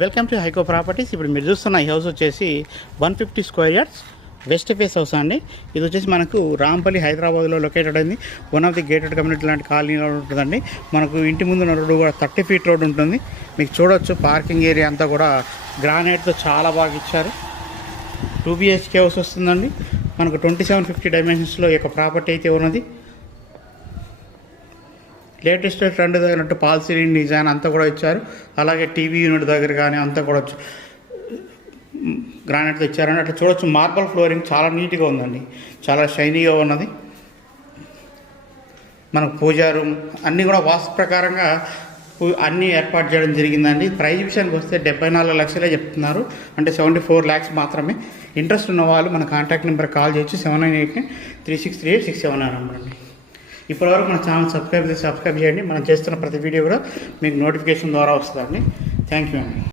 Welcome to హైకో properties. ఇప్పుడు మీరు చూస్తున్న ఈ హౌస్ వచ్చేసి 150 square yards west face house అండి. ఇది వచ్చేసి మనకు రాంపల్లి హైదరాబాద్లో లొకేటెడ్ అయింది. One of the gated community లాంటి కాలనీలో ఉంటుందండి. మనకు ఇంటి ముందు రోడ్డు కూడా 30 ఫీట్ రోడ్ ఉంటుంది. మీకు చూడవచ్చు పార్కింగ్ ఏరియా అంతా కూడా గ్రానైట్తో చాలా బాగా ఇచ్చారు. 2 BHK హౌస్ వస్తుందండి. మనకు 2750 డైమెన్షన్స్లో ఈ యొక్క ప్రాపర్టీ అయితే ఉన్నది. లేటెస్ట్ ట్రెండ్ తగినట్టు పాల్ సీలింగ్ డిజైన్ అంతా కూడా ఇచ్చారు. అలాగే టీవీ యూనిట్ దగ్గర కానీ అంతా కూడా గ్రానైట్తో ఇచ్చారని అట్లా చూడొచ్చు. మార్బల్ ఫ్లోరింగ్ చాలా నీట్గా ఉందండి, చాలా షైనీగా ఉన్నది. మనకు పూజా రూమ్ అన్నీ కూడా వాస్తు ప్రకారంగా అన్నీ ఏర్పాటు చేయడం జరిగిందండి. ప్రైస్ విషయానికి వస్తే 74 లక్షలే చెప్తున్నారు, అంటే 74 lakhs మాత్రమే. ఇంట్రెస్ట్ ఉన్న వాళ్ళు మన కాంటాక్ట్ నెంబర్ కాల్ చేయొచ్చు. 7988363867 నెంబర్ అండి. ఇప్పటివరకు మన ఛానల్ సబ్స్క్రైబ్ చేయండి. మనం చేస్తున్న ప్రతి వీడియో కూడా మీకు నోటిఫికేషన్ ద్వారా వస్తుందండి. థ్యాంక్ యూ అండి.